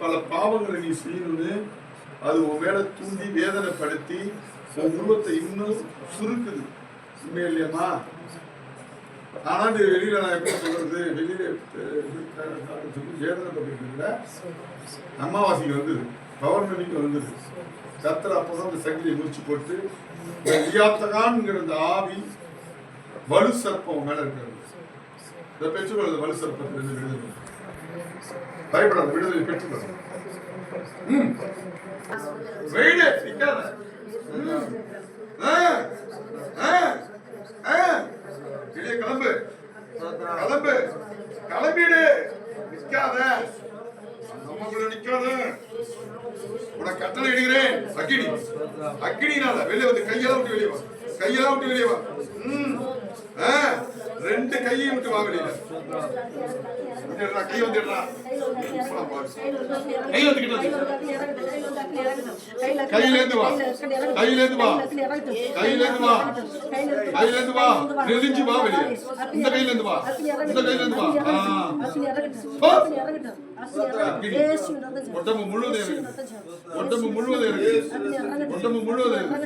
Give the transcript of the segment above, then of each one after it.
பல பாவங்களை நீ செய்யணும்னு அது உன் மேல தூண்டி வேதனைப்படுத்தி உன் உருவத்தை இன்னும் சுருக்குது. உண்மை இல்லையம்மா? ஆனா வெளியில நான் எப்படி சொல்றது, வெளியில வேதனைப்பட்டு அமாவாசைக்கு வந்தது, பௌர்ணமிக்கு வந்தது. கர்த்தர் அப்பதான் அந்த சங்கிலியை முடிச்சு போட்டு லியாத்தகான்ங்கிற அந்த ஆவி வலு சர்ப்பம் மேல இருக்கிறது. இதை பெற்றுக்கொள்ளுது. வலு சர்ப்பத்திலிருந்து விடுதலை. பயப்படாத, விடுதலை பெற்றுக்கொள்ளுது. கிளம்பு கிளம்பு கிளம்பிடு. நிக்காத, நமக்குள்ள நிக்காத. உனக்கு கட்டளை இடுகிறேன். அக்கினி அக்கினினால வெளியே வந்து கையெல்லாம் விட்டு வெளியே வா. கையெல்லாம் விட்டு வெளியே வா. ரெண்டு கையையும் விட்டு வா வெளியில. கை வந்துடுறா. கை வந்துக்கிட்டு கையில இருந்து வா. கையில இருந்து வா. கையில இருந்து வா. கையில இருந்து வா. நெளிஞ்சு வா வெளியே. இந்த கையில இருந்து வா. இந்த கையில இருந்து வா. உடம்பு முழுவதும் இருக்கு. உடம்பு முழுவதும் இருக்கு. உடம்பு முழுவதும் இருக்கு.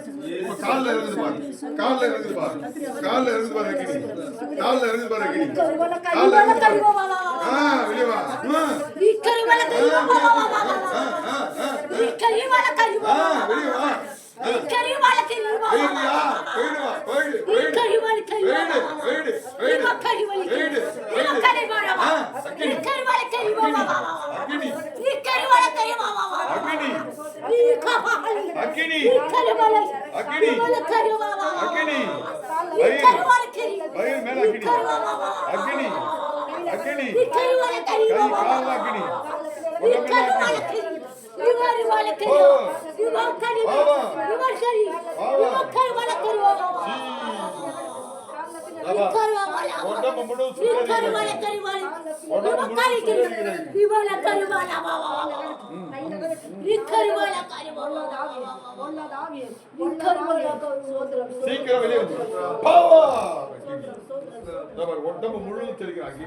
கால்ல இறங்குது பாரு. கால்ல இறங்குது பாரு. கால்ல இறங்குது பாரு. கால்ல இறங்குது பாரு. கால்ல இறங்குது பாரு. வெளியே வா. வெளியே வா. சீக்கிரம் வெளியே உடம்பு முழுவதும் தெரிகிறாங்க.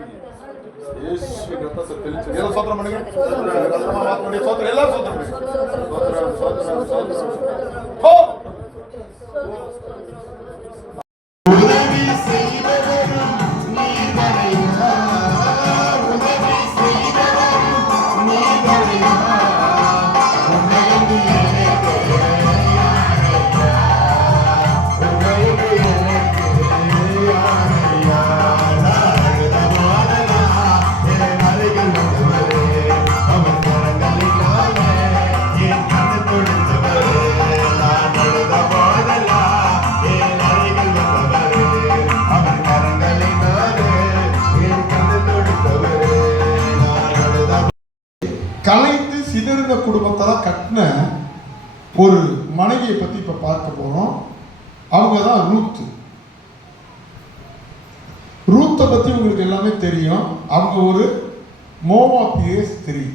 கலைத்து சிதறின குடும்பத்தால கட்டின ஒரு மனைவியை பத்தி இப்ப பார்க்க போறோம். அவங்க தான் ரூத். ரூத்தை பத்தி உங்களுக்கு எல்லாமே தெரியும். அவங்க ஒரு மோவாபிய ஸ்திரீ.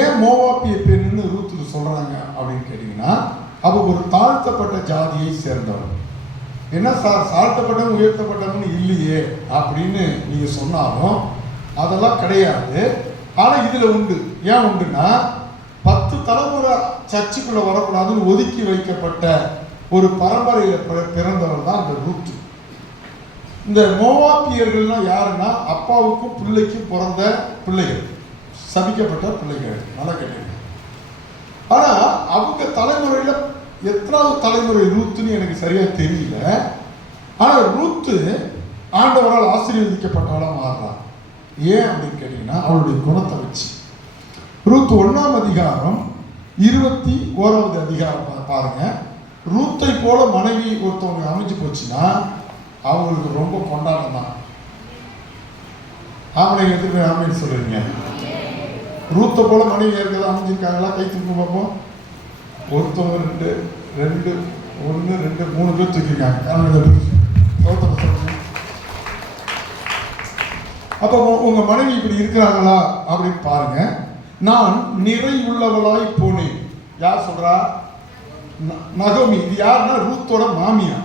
ஏன் மோவாபிய பெண்ணுன்னு ரூத்துக்கு சொல்றாங்க அப்படின்னு கேட்டீங்கன்னா, அவங்க ஒரு தாழ்த்தப்பட்ட ஜாதியை சேர்ந்தவங்க. என்ன சார், தாழ்த்தப்பட்டவங்க உயர்த்தப்பட்டவங்க இல்லையே அப்படின்னு நீங்க சொன்னாலும் அதெல்லாம் கிடையாது. ஆனா இதுல உண்டு. ஏன் உண்டுன்னா, 10 தலைமுறை சர்ச்சுக்குள்ள வரக்கூடாதுன்னு ஒதுக்கி வைக்கப்பட்ட ஒரு பரம்பரையில பிறந்தவர் தான் இந்த ரூத். இந்த மோவாபியர்கள்னா யாருன்னா, அப்பாவுக்கும் பிள்ளைக்கும் பிறந்த பிள்ளைகள், சபிக்கப்பட்ட பிள்ளைகள். நல்லா கேட்டீங்க. ஆனா அவங்க தலைமுறையில எத்தனாவது தலைமுறை ரூத்துன்னு எனக்கு சரியா தெரியல. ஆனா ரூத்து ஆண்டவரால் ஆசீர்வதிக்கப்பட்டவளா மாறுறான். ஏன் அப்படின்னு கேட்டீங்கன்னா, அவளுடைய குணத்தை வச்சு. ரூத் 1ஆம் அதிகாரம் 21வது அதிகாரம் பாருங்க. ரூத்தை போல மனைவி ஒருத்தவங்க அமைஞ்சு போச்சுன்னா அவங்களுக்கு ரொம்ப கொண்டாட்டம் தான். ஆம்பளை எதுக்கு ஆமைன்னு சொல்றீங்க? ரூத்தை போல மனைவி இருக்கிறத அமைஞ்சிருக்காங்களா? கை தூக்கி பார்ப்போம். ஒருத்தவங்க 2 1 2 3 பேர் தூக்கிருக்காங்க. அப்போ உங்க மனைவி இப்படி இருக்கிறாங்களா அப்படின்னு பாருங்க. நான் நிறைவுள்ளவளாய் போனேன். யார் சொல்றா? நகோமி. இது யாருன்னா ரூத்தோட மாமியா.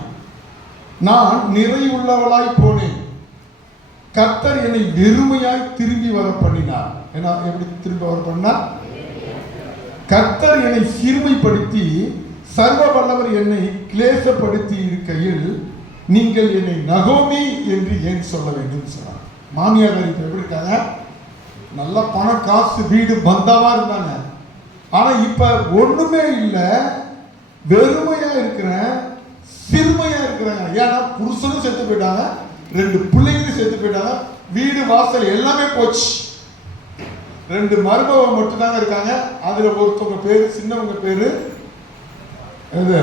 நான் நிறைவுள்ளவளாய் போனேன். கர்த்தர் என்னை வெறுமையாய் திரும்பி வர பண்ணினார். ஏன்னா எப்படி திரும்பி வர பண்ணார்? கர்த்தர் என்னை சிறுமைப்படுத்தி சர்வ வல்லவர் என்னை கிளேசப்படுத்தி இருக்கையில் நீங்கள் என்னை நகோமி என்று ஏன் சொல்ல வேண்டும் சொன்னார். மாமியார் இப்ப எப்படி இருக்காங்க? நல்ல பணம், காசு, வீடு, பந்தாவா இருந்தாங்க. ஆனா இப்ப ஒண்ணுமே இல்லை, வெறுமையா இருக்கிறேன், சிறுமையா இருக்கிறாங்க. ஏன்னா புருஷனும் செத்து போயிட்டாங்க, 2 பிள்ளைங்களும் செத்து போயிட்டாங்க, வீடு வாசல் எல்லாமே போச்சு. 2 மருமக மட்டும் தாங்க இருக்காங்க. அதுல ஒருத்தவங்க பேரு, சின்னவங்க பேரு எது?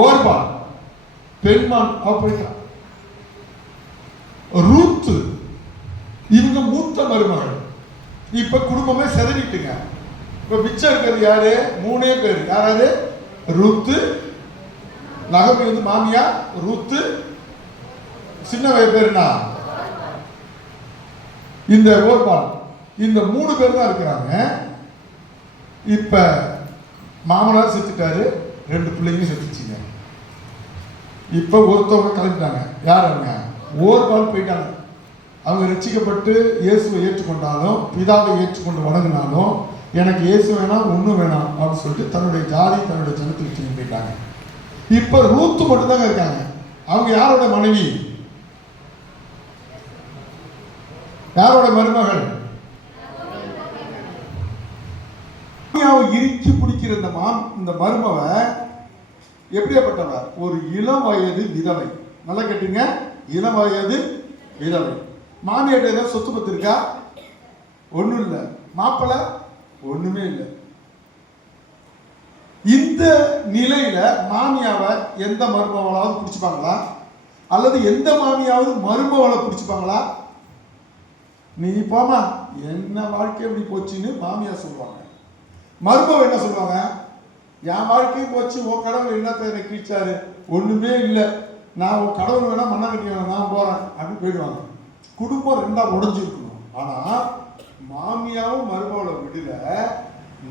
ஓர்பா, பெண்மான். போயிட்டான். ரூத்து, இவங்க மூத்த மருமகள். இப்ப குடும்பமே செதறிட்டுங்க. இப்ப மிச்சம் இருக்கிறது யாரு? 3 பேர். யாராரு? ரூத்து, நகோமி வந்து மாமியா, ரூத்து, சின்ன பேருனா இந்த ஓர்பால். இந்த 3 பேர் தான் இருக்கிறாங்க. இப்ப மாமனார் செத்துட்டாரு, 2 பிள்ளைங்க செத்துச்சுங்க. இப்ப ஒருத்தவங்க கிளம்பிட்டாங்க. யார் அவங்க? ஓர்பால் போயிட்டாங்க. அவங்க ரட்சிக்கப்பட்டு இயேசுவை ஏற்றுக்கொண்டாலும், பிதாவை ஏற்றுக்கொண்டு வணங்கினாலும், எனக்கு இயேசு வேணாம், ஒன்றும் வேணாம் அப்படின்னு சொல்லிட்டு தன்னுடைய ஜாதி, தன்னுடைய ஜனத்தை வச்சு போயிட்டாங்க. இப்ப ரூத்து மட்டும் தாங்க இருக்காங்க. அவங்க யாரோட மனைவி? யாரோட மருமகள்? இறுக்கி பிடிக்கிற இந்த மருமவ எப்படியாப்பட்டவர்? ஒரு இளம் வயது விதவை. நல்லா கேட்டீங்க, இளம் வயது விதவை. மாமியார் ஏதாவது சொத்து பத்து இருக்கா? ஒண்ணும் இல்லை. மாப்பிள்ளை ஒண்ணுமே இல்லை. இந்த நிலையில மாமியாவை எந்த மருமவளாவது பிடிச்சுப்பாங்களா? அல்லது எந்த மாமியாவது மருமவளை பிடிச்சுப்பாங்களா? நீ போமா, என்ன வாழ்க்கை எப்படி போச்சுன்னு மாமியா சொல்லுவாங்க. மருமவ என்ன சொல்லுவாங்க? என் வாழ்க்கையும் போச்சு, உன் கடவுள் என்னத்தை எனக்கு கீழ்ச்சாரு, ஒண்ணுமே இல்லை, நான் உன் கடவுள் வேணா மண்ணாங்கட்டி வேணா, நான் போறேன் அப்படின்னு போயிடுவாங்க. குடும்பம் 2ஆ உடைஞ்சிருக்கணும். ஆனா மாமியாவும் மருமகளை விடல,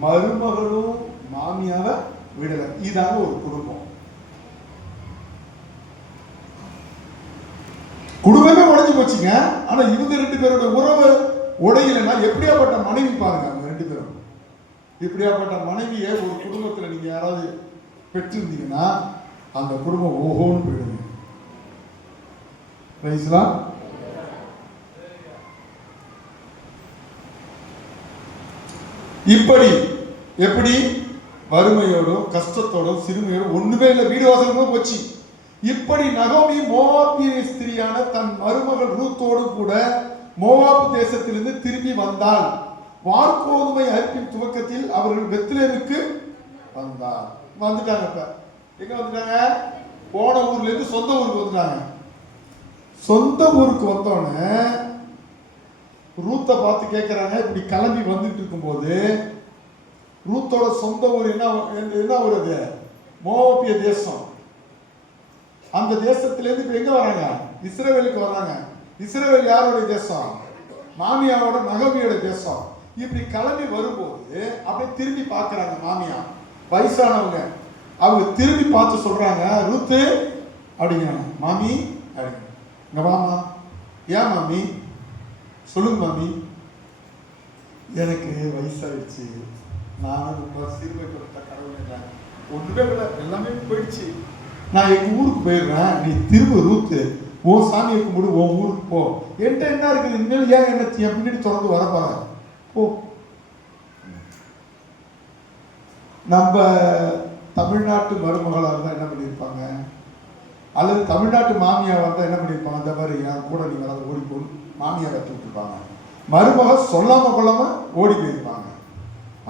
மருமகளும் மாமியாவை விடல. இதாங்க ஒரு குடும்பம். குடும்பமே உடைஞ்சு போச்சுங்க. ஆனா இவங்க 2 பேரோட உறவு உடையலைன்னா எப்படியாப்பட்ட மனைவி பாருங்க. அவங்க 2 பேரும் இப்படியாப்பட்ட மனைவியை ஒரு குடும்பத்துல நீங்க யாராவது பெற்றிருந்தீங்கன்னா அந்த குடும்பம் ஓஹோன்னு போயிடுங்க. இப்படி எப்படி வறுமையோடும் கஷ்டத்தோடும் சிறுமையோடும் ஒண்ணுமே இல்லை, வீடு வாசலும் போச்சு. இப்படி நகோமி மோவாபிய ஸ்திரியான தன் மருமகள் ரூத்தோடு கூட மோவாப் தேசத்திலிருந்து திரும்பி வந்தாள். வார்கோதுமை அறுப்பின் துவக்கத்தில் அவர்கள் பெத்லேமுக்கு வந்தார். வந்துட்டாங்க. இப்ப எங்க வந்துட்டாங்க? போன ஊர்ல இருந்து சொந்த ஊருக்கு வந்துட்டாங்க. சொந்த ஊருக்கு வந்தோடனே ரூத்தை பார்த்து கேட்கிறாங்க. இப்படி கிளம்பி வந்துட்டு இருக்கும் போது ரூத்தோட சொந்த ஊர் என்ன ஊர்? அது மோவாபிய தேசம். அந்த தேசத்திலிருந்து இப்ப எங்க வராங்க? இஸ்ரவேலுக்கு வராங்க. இஸ்ரவேல் யாரோட தேசம்? மாமியாவோட, நகோமியோட தேசம். இப்படி கிளம்பி வரும்போது அப்படியே திரும்பி பார்க்கறாங்க. மாமியா வயசானவங்க, அவங்க திரும்பி பார்த்து சொல்றாங்க, ரூத்து அப்படிங்க, மாமி அப்படிங்க, இங்க வாமா. ஏன் மாமி? சொல்லுங்க மாமி. எனக்கு வயசாயிடுச்சு, நானும் ரொம்ப சிறுமைப்பட்ட கடவுள், ஒன்றுமே இல்லை, எல்லாமே போயிடுச்சு, நான் எங்க ஊருக்கு போயிடுறேன், நீ திரும்ப ரூத்து உன் சாமியை கும்பிடு, உன் ஊருக்கு போ, என்கிட்ட என்ன இருக்குது, இனிமேல் ஏன் என்ன என் பின்னாடி தொடர்ந்து வரப்பாங்க போ. நம்ம தமிழ்நாட்டு மருமகளாக இருந்தால் என்ன பண்ணியிருப்பாங்க, அல்லது தமிழ்நாட்டு மாமியாவாக இருந்தால் என்ன பண்ணியிருப்பாங்க, அந்த மாதிரி என் கூட நீ வராது ஓடிப்போன்னு மாமியா கற்று விட்டுருப்பாங்க. மருமக சொல்லாம கொள்ளாம ஓடி போயிருப்பாங்க.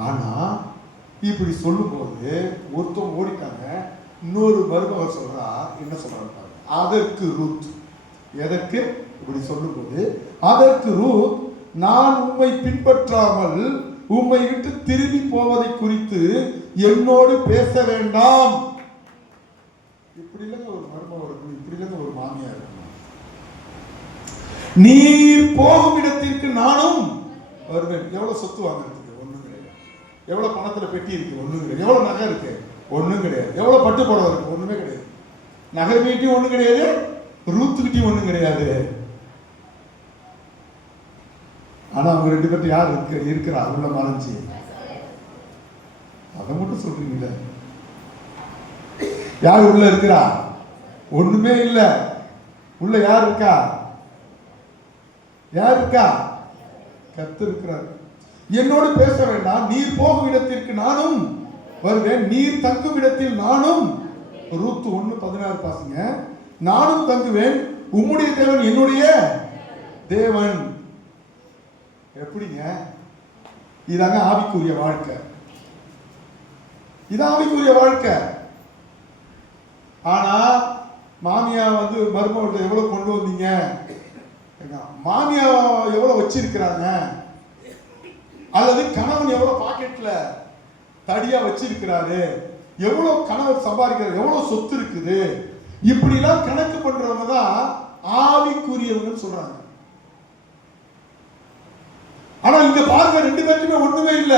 ஆனா இப்படி சொல்லும்போது ஒருத்தவங்க ஓடிட்டாங்க, இன்னொரு மருமகர் சொல்றா, என்ன சொல்றாங்க, அதற்கு ரூத். எதற்கு இப்படி சொல்லும்போது, அதற்கு ரூத், நான் உம்மை பின்பற்றாமல் உம்மை விட்டு திரும்பி போவதை குறித்து என்னோடு பேச வேண்டாம். இப்படி இல்லைங்க ஒரு மருமகம் இருக்கணும், இப்படி இல்லைங்க ஒரு மாமியா இருக்கணும். நீர் போகும் இடத்திற்கு நானும் வருவேன். எவ்வளவு சொத்து வாங்குறதுக்கு ஒண்ணும் கிடையாது, எவ்வளவு பணத்துல பெட்டி இருக்கு ஒண்ணும் கிடையாது, எவ்வளவு நகை இருக்கு ஒண்ணும் கிடையாது, எவ்வளவு பட்டு புடவை இருக்கு ஒண்ணுமே கிடையாது, நகை வீட்டையும் ஒண்ணும் கிடையாது, ரூத்துக்கிட்டையும் ஒண்ணும் கிடையாது. ஆனா அவங்க 2 பேர்ட்ட யார் இருக்கிறா உள்ள மறைஞ்சி? அதை மட்டும் சொல்றீங்களே, யார் உள்ள இருக்கிறா? ஒண்ணுமே இல்ல. உள்ள யார் இருக்கா? யார் இருக்கா? கர்த்தர் இருக்கிறார். என்னோடு பேச வேண்டாம், நீர் போகும் இடத்திற்கு நானும் வருவேன், நீர் தங்கும் இடத்தில் நானும். ரூத்து 1:16 பாசுங்க. நானும் தங்குவேன், உம்முடைய தேவன் என்னுடைய தேவன். எப்படிங்க? இதாங்க ஆவிக்குரிய வாழ்க்கை. இது ஆவிக்குரிய வாழ்க்கை. ஆனா மாமியா மருமகள்கிட்ட எவ்வளவு கொண்டு வந்தீங்க, மாமியா எவ்வளவு வச்சிருக்கிறாங்க, அல்லது கணவன் எவ்வளவு பாக்கெட்ல தடியா வச்சிருக்கிறாரு, எவ்வளவு கணவர் சம்பாதிக்கிறார், எவ்வளவு சொத்து இருக்குது, இப்படி எல்லாம் கணக்கு பண்றவங்க தான் ஆவிக்குரியவங்க சொல்றாங்க. ஆனா இங்க பாருங்க, 2 பேருக்குமே ஒண்ணுமே இல்ல.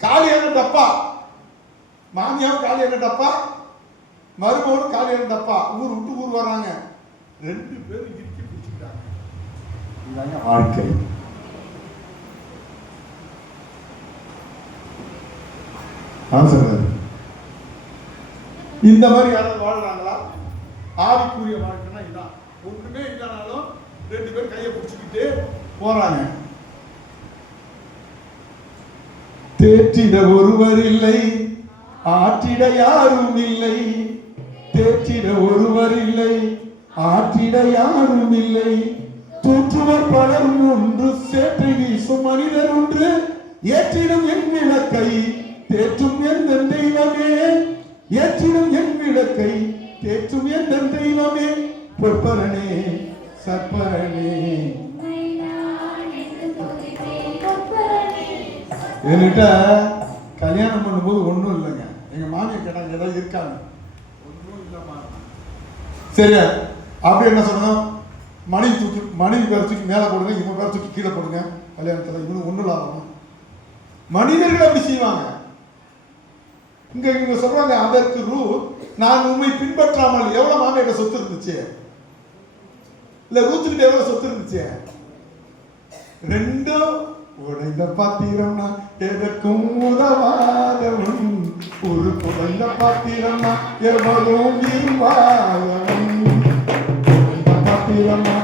காலியான டப்பா. மாமியாவும் காலியான டப்பா, மருமகனும் காலியான டப்பா. ஊர் விட்டு ஊர் வராங்க, 2 பேரும் இறுக்கி பிடிச்சிட்டாங்க. இதுதாங்க வாழ்க்கை. இந்த மாதிரி யாராவது வாழ்றாங்களா? ஆவிக்குரிய வாழ்க்கைன்னா இதான். ஒண்ணுமே இல்லைனாலும் 2 பேர் கையை பிடிச்சுக்கிட்டு போறாங்க. தேற்றிட ஒருவர் இல்லை, ஆற்றிட யாரும் இல்லை. தேற்றிட ஒருவர் இல்லை, ஆற்றிட யாரும் இல்லை. தூற்றுவர் பலரும் ஒன்று, சேற்றை வீசும் மனிதர் ஒன்று. ஏற்றிடும் என் விளக்கை தேற்றும் எந்த தெய்வமே, ஏற்றிடும் என் விளக்கை தேற்றும் எந்த தெய்வமே. பொற்பரனே சற்பரனே. என்கிட்ட கல்யாணம் பண்ணும்போது ஒன்றும் இல்லைங்க. எங்க மாமியை கேட்டாங்க ஏதாவது இருக்காங்க, ஒன்றும் இல்லைம்மா. சரி, அப்படி என்ன சொன்னோம்? மனைவி பேர் தூக்கி மேலே போடுங்க, இவங்க பேர் தூக்கி கீழே போடுங்க. கல்யாணத்தில் இவனு ஒன்றும் இல்லாமல் மனிதர்கள் அப்படி செய்வாங்க. இங்க சொல்றாங்க, அதற்கு ரூத், நான் உண்மை பின்பற்றாமல். எவ்வளவு மாமியாட்ட சொத்து இருந்துச்சு? இல்ல ரூத்துக்கிட்ட எவ்வளவு சொத்து இருந்துச்சு? 2 உடைந்த பாத்திரம்னா எதற்கும் உதவாதவன், ஒரு குறைந்த பாத்திரம்னா எவ்வளவும் வீழ்வாதவன். உடைந்த பாத்திரம்னா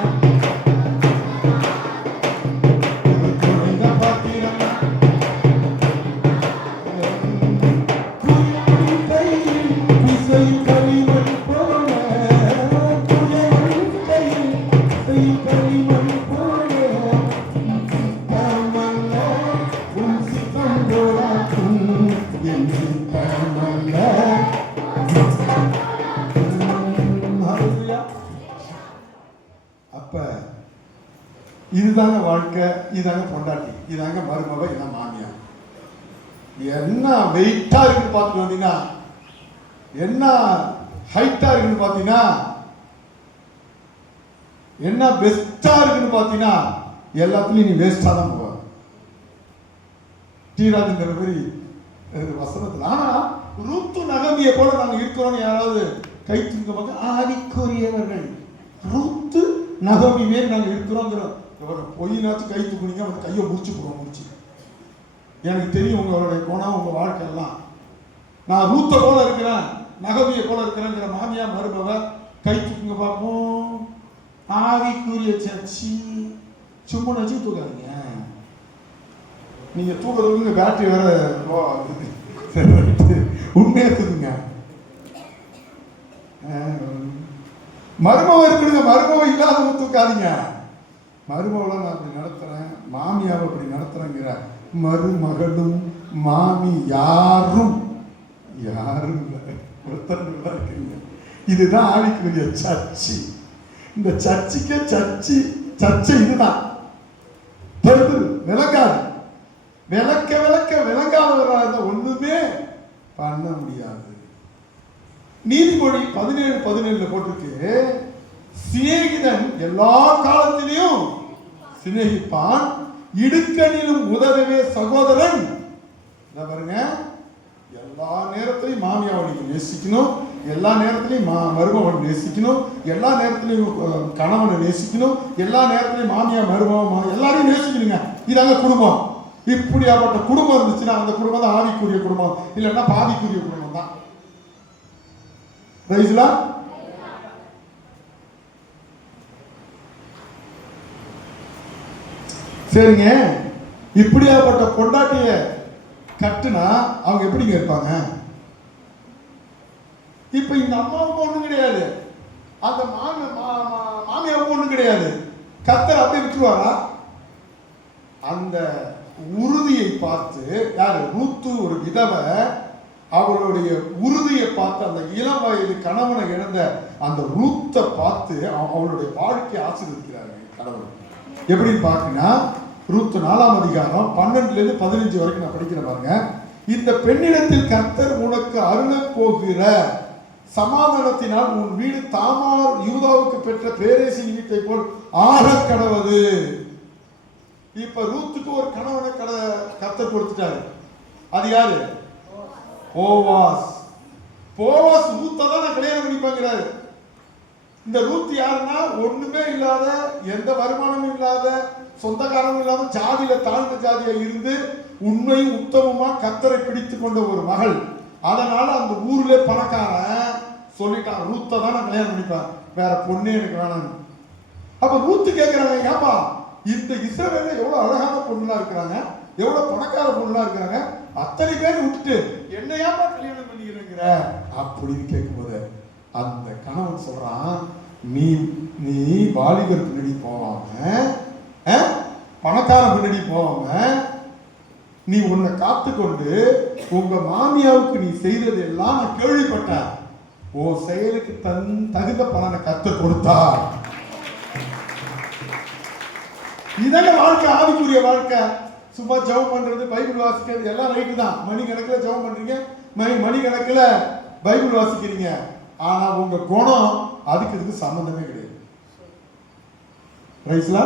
இதுதாங்க வாழ்க்கை. இதாங்க பொண்டாட்டி, இதாங்க மருமக, இதான் மாமியா. என்ன வெயிட்டா இருக்குன்னு பார்த்துட்டு வந்தீங்கன்னா, என்ன ஹைட்டா இருக்குன்னு பார்த்தீங்கன்னா, என்ன பெஸ்டா இருக்குன்னு பார்த்தீங்கன்னா, எல்லாத்துலயும் நீ வேஸ்டா தான் போவ. டீராஜுங்கிற மாதிரி வசனத்தில். ஆனா ரூத்து நகமியை போல நாங்கள் இருக்கிறோம் யாராவது கை தூக்க ஆவிக்குரியவர்கள். ரூத்து நகமி மேல் நாங்கள் இருக்கிறோங்கிறோம். பொய்னாச்சும் கை தூக்குனீங்க, வந்து கையை முடிச்சு போடுவோம். முடிச்சு எனக்கு தெரியும் உங்களுடைய குணம், உங்க வாழ்க்கை எல்லாம். நான் ரூத்த போல இருக்கிறேன், நகமியை போல இருக்கிறேங்கிற மாமியா மருமவ கை தூக்குங்க பார்ப்போம். ஆவிக்குரிய சர்ச்சி சும்மா நச்சு தூக்காதீங்க. நீங்க தூக்குறதுக்கு பேட்டரி வேற உண்மையா தூக்குங்க. மருமவ இருக்குதுங்க, மருமவ இல்லாதவங்க தூக்காதீங்க. மருமகளை நான் அப்படி நடத்துறேன், மாமியாவை அப்படி நடத்துறேங்கிற மருமகளும் மாமி யாரும் இல்லை, ஒருத்தர்களா இருக்கீங்க. இதுதான் ஆவிக்குரிய சர்ச்சி. இந்த சர்ச்சுக்கே சர்ச்சை இதுதான். விளங்காது, விளங்காதவராக ஒண்ணுமே பண்ண முடியாது. நீதிமொழி 17:17 போட்டிருக்கு, சிநேகிதன் எல்லா காலத்திலையும் சிநேகிப்பான், இடுக்கணிலும் உதவவே சகோதரன். பாருங்க, எல்லா நேரத்திலையும் மாமியாவை நீங்க நேசிக்கணும், எல்லா நேரத்திலையும் மருமகன் நேசிக்கணும், எல்லா நேரத்திலையும் கணவனை நேசிக்கணும், எல்லா நேரத்திலையும் மாமியார் மருமகன் எல்லாரையும் நேசிக்கணுங்க. இதாங்க குடும்பம். இப்படியாப்பட்ட குடும்பம் இருந்துச்சுன்னா அந்த குடும்பம் தான் ஆவிக்குரிய குடும்பம், இல்லைன்னா பாதிக்குரிய குடும்பம் தான். ரைஸ்லா சரிங்க. இப்படியாப்பட்ட பொண்டாட்டிய கட்டுனா அவங்க எப்படிங்க இருப்பாங்க? இப்ப இந்த அம்மாவுக்கு ஒண்ணும் கிடையாது, அந்த மாமியாவுக்கு ஒண்ணும் கிடையாது. கர்த்தர் அப்படி விட்டுருவாரா? அந்த உறுதியை பார்த்து, யாரு? ரூத்து ஒரு விதவை, அவளுடைய உறுதியை பார்த்து, அந்த இளம் வயது கணவனை இழந்த அந்த ரூத்தை பார்த்து அவளுடைய வாழ்க்கையை ஆசீர்வதிக்கிறாங்க கடவுள். எப்படின்னு பாத்தீங்கன்னா, ரூத்து 4ஆம் அதிகாரம் 12 to 15 வரைக்கும் நான் படிக்கிறேன் பாருங்க. இந்த பெண்ணிடத்தில் கர்த்தர் உனக்கு அருளப் போகிற சமாதானத்தினால் உன் வீடு தாமார் யூதாவுக்கு பெற்ற பேரேசின் வீட்டை போல் ஆக கடவது. இப்ப ரூத்துக்கு ஒரு கணவனை கர்த்தர் கொடுத்துட்டாரு. அது யாரு? போவாஸ். போவாஸ் ரூத்தை தான் கல்யாணம் பண்ணிப்பாங்கிறாரு. இந்த ரூத் யாருன்னா, ஒண்ணுமே இல்லாத, எந்த வருமானமும் இல்லாத, சொந்தக்காரமும் இல்லாம, ஜாதியில தாழ்ந்த ஜாதியா இருந்து உண்மையும் உத்தமமா கர்த்தரை பிடித்து கொண்ட ஒரு மகள். அதனால அந்த ஊர்ல பணக்காரன் சொல்லிட்டான், ரூத்தை தான் நான் கல்யாணம் பண்ணிப்பேன், வேற பொண்ணே எனக்கு வேணாம். அப்ப ரூத்து கேட்கிறாங்க, ஏப்பா இந்த இஸ்ரவேல்ல எவ்வளவு அழகான பொண்ணுலாம் இருக்கிறாங்க, எவ்வளவு பணக்கார பொண்ணுலாம் இருக்கிறாங்க, அத்தனை பேர் விட்டுட்டு என்ன ஏப்பா கல்யாணம் பண்ணிக்கிறேங்கிற அப்படின்னு கேட்கும்போது அந்த கணவன் சொல்றான், நீ நீ வாலிபர் பின்னாடி போவாம, பணக்கார பின்னாடி போவாம, நீ உன்னை காத்துக்கொண்டு உங்க மாமியாவுக்கு நீ செய்தது எல்லாம் நான் கேள்விப்பட்டேன், உன் செயலுக்கு தகுந்த பலனை கர்த்தர் கொடுத்தார். இதாங்க வாழ்க்கை, ஆவிக்குரிய வாழ்க்கை. சும்மா ஜெபம் பண்றது, பைபிள் வாசிக்கிறது எல்லாம் ரைட்டு தான். மணி கணக்கில் ஜெபம் பண்றீங்க, மணி கணக்கில் பைபிள் வாசிக்கிறீங்க, ஆனா உங்க குணம் அதுக்கு இதுக்கு சம்பந்தமே கிடையாது. ரைஸ்லா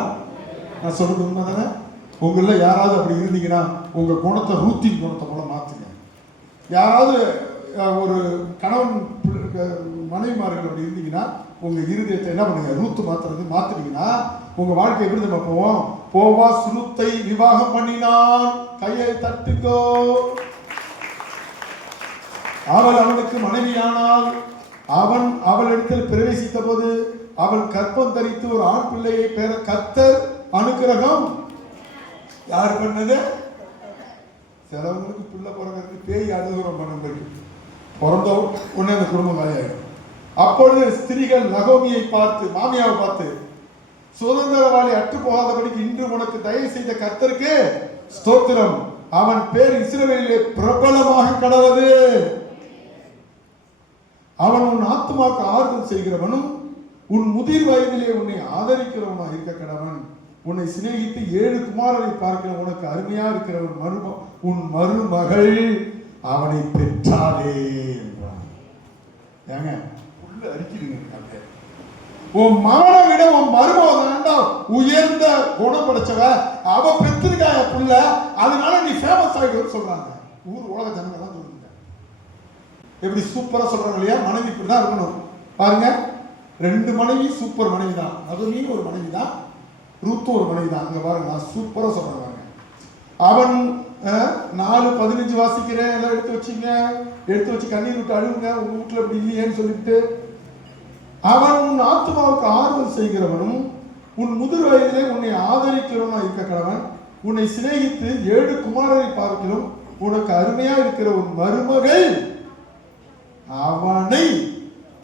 நான் சொல்றது உண்மை தானே? உங்கள யாராவது அப்படி இருந்தீங்கன்னா உங்க குணத்தை ரூத்தின் குணத்தை போல மாத்துங்க. யாராவது ஒரு கணவன் மனைவிமார்கள் அப்படி இருந்தீங்கன்னா உங்க இருதயத்தை என்ன பண்ணுங்க, ரூத்து மாத்துறீங்கன்னா உங்க வாழ்க்கை எப்படி நம்ம போவோம்? போவாஸ் ரூத்தை விவாகம் பண்ணினான், கையை தட்டுக்கோ. அவள் அவனுக்கு மனைவியானால், அவன் அவளிடத்தில் பிரவேசித்த போது அவள் கர்ப்பம் தரித்து ஒரு ஆண் பிள்ளையை பெற கர்த்தர் அனுக்கிரகம் யார் பண்ணது? சிலவங்களுக்கு பிள்ளை பிறகு பேய் அனுகிரகம் பண்ணுங்களுக்கு பிறந்த உடனே அந்த குடும்பம் காலியாயிடும். அப்பொழுது ஸ்திரீகள் நகோமியை பார்த்து, மாமியாவை பார்த்து, சுதந்திரவாளி அற்று போகாதபடிக்கு இன்று உனக்கு தயவு செய்த கர்த்தருக்கு ஸ்தோத்திரம், அவன் பேர் இஸ்ரவேலிலே பிரபலமாக கடவது, அவன் உன் ஆத்துமாக்கு ஆறுதல் செய்கிறவனும் உன் முதிர் வயதிலே உன்னை ஆதரிக்கிறவனா இருக்க கடவன், உன்னை சிநேகித்து 7 குமாரரை பார்க்கிற உனக்கு அருமையா இருக்கிறவன் உன் மருமகள் அவனை பெற்றாரே என்றான். ஏங்க உள்ள அரிக்கிறீங்க, உன் மகனை விட உன் மருமகன் உயர்ந்த குணம் படைச்சவ, அவ பெற்றிருக்கா புள்ள, அதனால நீ ஃபேமஸ் ஆகிடுன்னு சொல்றாங்க. ஊர் உலக ஜனங்க தான் சொல்லுங்க. எப்படி சூப்பரா சொல்றாங்க இல்லையா? மனைவி இப்படிதான் இருக்கணும் பாருங்க. 2 மனைவி சூப்பர் மனைவி தான். அது நீ ஒரு மனைவி தான், ரூத்து ஒரு மனைவி தான். அங்க பாருங்க சூப்பரா சொல்றாங்க. அவன் 4:15 வாசிக்கிறேன், எல்லாம் எடுத்து வச்சுங்க, எடுத்து வச்சு கண்ணீர் விட்டு அழுவுங்க, உங்க வீட்டுல இப்படி இல்லையேன்னு சொல்லிட்டு, அவன் உன் ஆத்துமாவுக்கு ஆறுதல் செய்கிறவனும் உன் முதிர் வயதிலே உன்னை ஆதரிக்கிறவனா இருக்க கடவன், உன்னை சிநேகித்து 7 குமாரரை பார்க்கிலும் உனக்கு அருமையா இருக்கிற உன் மருமகள் அவனை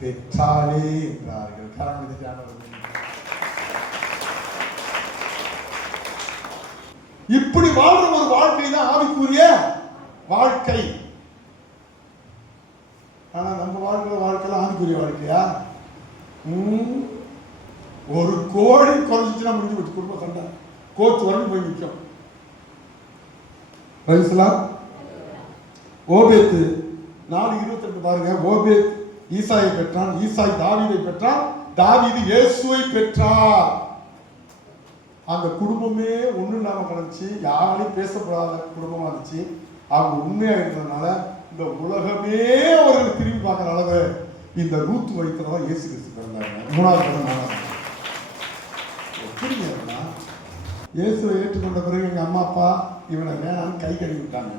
பெற்றாளே என்றார்கள். இப்படி வாழ்ற ஒரு வாழ்க்கை தான் ஆவிக்குரிய வாழ்க்கை. ஆனா நம்ம வாழ்க்கை வாழ்க்கையில ஆவிக்குரிய வாழ்க்கையா? ஒரு கோடி குறைஞ்சிச்சுன்னா முடிஞ்சு போச்சு, குடும்ப சண்டை கோர்ட் வரைக்கும் போய் நிற்கும். ஓபேத்து 4:22 பாருங்க. ஓபேத் ஈசாயை பெற்றான், ஈசாய் தாவீதை பெற்றான், தாவீது இயேசுவை பெற்றார். அந்த குடும்பமே ஒண்ணு இல்லாம கிடந்துச்சு, யாரையும் பேசப்படாத குடும்பமா இருந்துச்சு. அவங்க உண்மையா இருந்ததுனால இந்த உலகமே அவர்கள் திரும்பி பார்க்கிற அளவு இந்த ரூத் வயிற்றுல தான் இயேசு கிறிஸ்து பிறந்தாங்க. 3வது மாதம். எப்படின்னா இயேசுவை ஏற்றுக்கொண்ட பிறகு எங்க அம்மா அப்பா இவனை வேணான்னு கை கழுவி விட்டாங்க.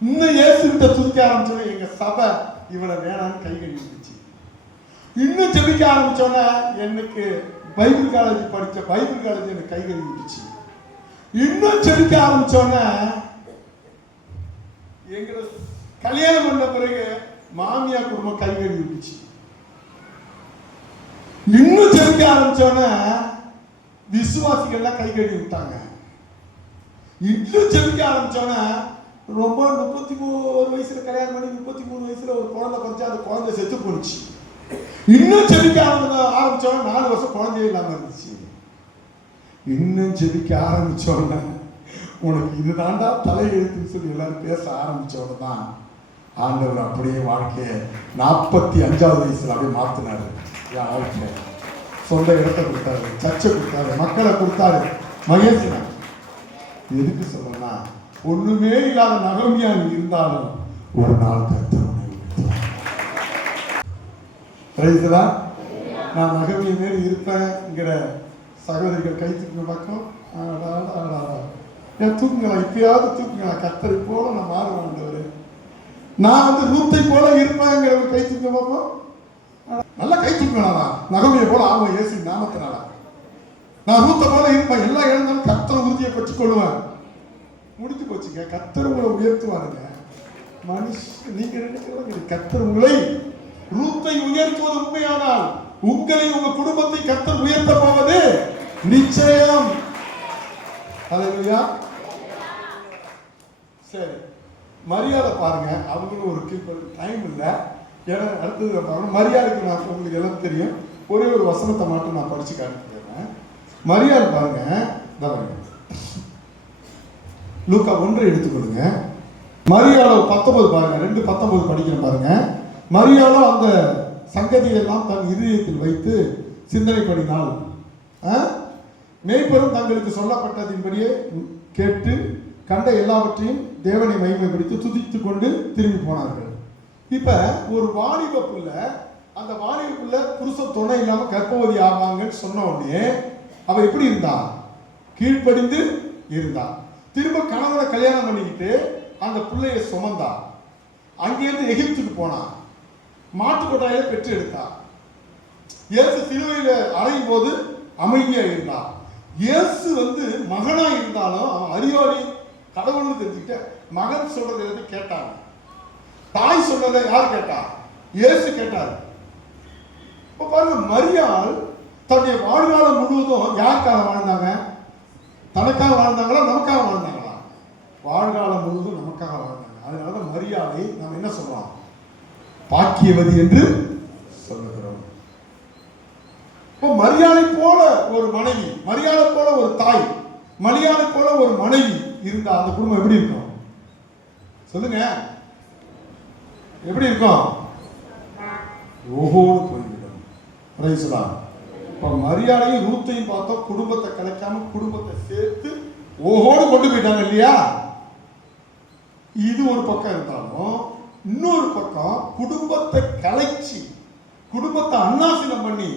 இன்னும் இயேசு கிட்ட துதிக்க ஆரம்பிச்சோன்னா எங்க சபை இவனை வேணான்னு கை கழுவி விட்டுச்சு. இன்னும் ஜெபிக்க ஆரம்பிச்சோன்னா எனக்கு பைபிள் காலேஜ் படிச்ச பைபிள் காலேஜ் எனக்கு கை கழுவி விட்டுச்சு. இன்னும் ஜெபிக்க ஆரம்பிச்சோன்னா எங்களை கல்யாணம் பண்ண பிறகு மாமியா குடும்பம் கை கழுவி விட்டுச்சு. இன்னும் ஜெபிக்க ஆரம்பிச்சோன்னா விசுவாசிகள்லாம் கை கழுவி விட்டாங்க. இன்னும் ஜெபிக்க ஆரம்பிச்சோன்னா ரொம்ப 33 வயசுல கல்யாணம் பண்ணி 33 வயசுல ஒரு குழந்தை பறிச்சு அந்த குழந்தை செத்து போச்சு. இன்னும் ஜெபிக்க ஆரம்பிச்சோன்னா 4 வருஷம் குழந்தையே இல்லாம இருந்துச்சு. இன்னும் ஜெபிக்க ஆரம்பிச்சோன்னா உனக்கு இதுதான்டா தலையெழுத்துன்னு சொல்லி எல்லாரும் பேச ஆரம்பிச்சோன்னு தான் ஆண்டவர் அப்படியே வாழ்க்கையை 45வது வயசுல அப்படியே மாத்தினாரு. என் வாழ்க்கைய சொந்த இடத்தை கொடுத்தாரு, சர்ச்சை கொடுத்தாரு, மக்களை கொடுத்தாரு. மகேசன் எதுக்கு சொல்லணும்னா ஒண்ணுமே இல்லாத நகமியா இருந்தாலும் ஒரு நாள் கர்த்தருடைய நான் நகமிய மாரி இருப்பேன்ங்கிற சகோதரிகள் கைத்துக்கு பக்கம் என் தூக்குங்களா, இப்பயாவது தூக்குங்களா, கர்த்தரை போல நான் மாறுவேன். நான் வந்து ரூத்தை போல இருப்பேங்கிற ஒரு கைத்துக்கு பார்ப்போம். நல்லா கை தூக்கினா நகமையை போல ஆகும் இயேசு நாமத்தினால. நான் ரூத்தை போல இருப்பேன், எல்லா இழந்தாலும் கர்த்தர் உறுதியை பெற்றுக் கொள்வேன். முடித்து போச்சுங்க. கர்த்தர் உங்களை உயர்த்துவாருங்க. மனுஷன் நீங்க நினைக்கிறவங்க கர்த்தர் உங்களை ரூத்தை உயர்த்துவது உண்மையானால் உங்களை உங்க குடும்பத்தை கர்த்தர் உயர்த்த போவது நிச்சயம். ஹல்லேலூயா. சரி, மரியாதை பாருங்க. அவங்களும் ஒரு டைம் இல்லை. ஏன்னா அடுத்தது பாருங்க, மரியாதைக்கு நான் உங்களுக்கு எல்லாம் தெரியும். ஒரே ஒரு வசனத்தை மட்டும் நான் படிச்சு காட்டுறேன். மரியாதை பாருங்க. லூக்கா 1 எடுத்துக்கொள்ளுங்க. மரியாதை 19 பாருங்க. 2:19 படிக்கிறேன் பாருங்க. மரியாதை அந்த சங்கதியெல்லாம் தன் இதயத்தில் வைத்து சிந்தனை பண்ணினாள். மேய்ப்பரும் தங்களுக்கு சொல்லப்பட்டதின்படியே கேட்டு கண்ட எல்லாவற்றையும் தேவனை மகிமைப்படுத்தி துதித்துக் கொண்டு திரும்பி போனார்கள். இப்ப ஒரு வாலிப புள்ள, அந்த வாலிப புள்ள புருஷ துணை இல்லாம கர்ப்பவதி ஆவாங்கன்னு சொன்ன உடனே அவ எப்படி இருந்தா? கீழ்ப்படிந்து இருந்தா. திரும்ப கணவனை கல்யாணம் பண்ணிக்கிட்டு அந்த பிள்ளைய சுமந்தா. அங்கிருந்து எகிப்துக்கு போனா. மாட்டுக்கொட்டாயில பெற்று எடுத்தா. இயேசு சிலுவையில அறையும் போது அமைதியா இருந்தா. இயேசு வந்து மகனா இருந்தாலும் அவன் அறிவாளி கடவுள்னு தெரிஞ்சுக்கிட்ட மகன் சொல்றது எல்லாத்தையும் கேட்டாங்க. தாய் சொன்னதை யார் கேட்டா? இயேசு கேட்டார். இப்ப பாருங்க, மரியாள் தன்னுடைய வாழ்நாள் முழுவதும் யாருக்காக வாழ்ந்தாங்க? தனக்காக வாழ்ந்தாங்களா, நமக்காக வாழ்ந்தாங்களா? வாழ்காலம் முழுவதும் நமக்காக வாழ்ந்தாங்க. அதனால மரியாதை நாம் என்ன சொல்றோம்? பாக்கியவதி என்று சொல்லுகிறோம். இப்போ மரியாதை போல ஒரு மனைவி, மரியாதை போல ஒரு தாய், மரியாதை போல ஒரு மனைவி இருந்தா அந்த குடும்பம் எப்படி இருக்கும்? சொல்லுங்க, எப்படி இருக்கும்? ஓஹோடு போய்விடும். பிரைஸ்லாம். இப்ப மரியாதையும் ரூத்தையும் பார்த்தோம். குடும்பத்தை கலைக்காம குடும்பத்தை சேர்த்து ஓஹோடு கொண்டு போயிட்டாங்க இல்லையா? இது ஒரு பக்கம் இருந்தாலும் இன்னொரு பக்கம் குடும்பத்தை கலைச்சி குடும்பத்தை அன்னாசினம் பண்ணி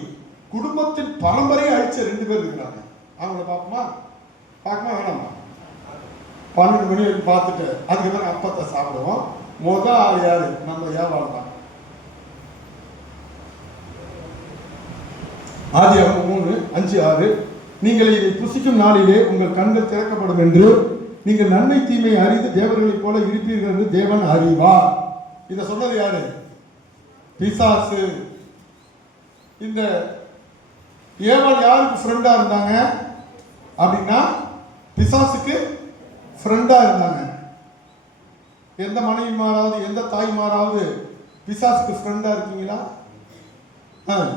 குடும்பத்தின் பரம்பரையை அழிச்ச 2 பேர் இருக்கிறாங்க. அவங்கள பார்ப்போமா? பார்க்கமா வேணாமா? 12 மணி வரைக்கும் பார்த்துட்டு அதுக்கப்புறம் அப்பத்தை சாப்பிடுவோம். முதல் ஆள் யாரு? நம்ம வியாபாரம் தான். ஆதியாகமம் 3:5-6 நீங்கள் இதை புசிக்கும் நாளிலே உங்கள் கண்கள் திறக்கப்படும் என்று நீங்கள் நன்மை தீமை அறிந்து தேவர்களைப் போல இருப்பீர்கள் என்று தேவன் அறிவார். இதை சொன்னது யாரு? பிசாசு. இந்த ஏவாள் யாருக்கு ஃப்ரெண்டா இருந்தாங்க அப்படின்னா பிசாசுக்கு ஃப்ரெண்டா இருந்தாங்க. எந்த மனைவி மாறாவது, எந்த தாய் மாறாவது பிசாசுக்கு ஃப்ரெண்டா இருக்கீங்களா?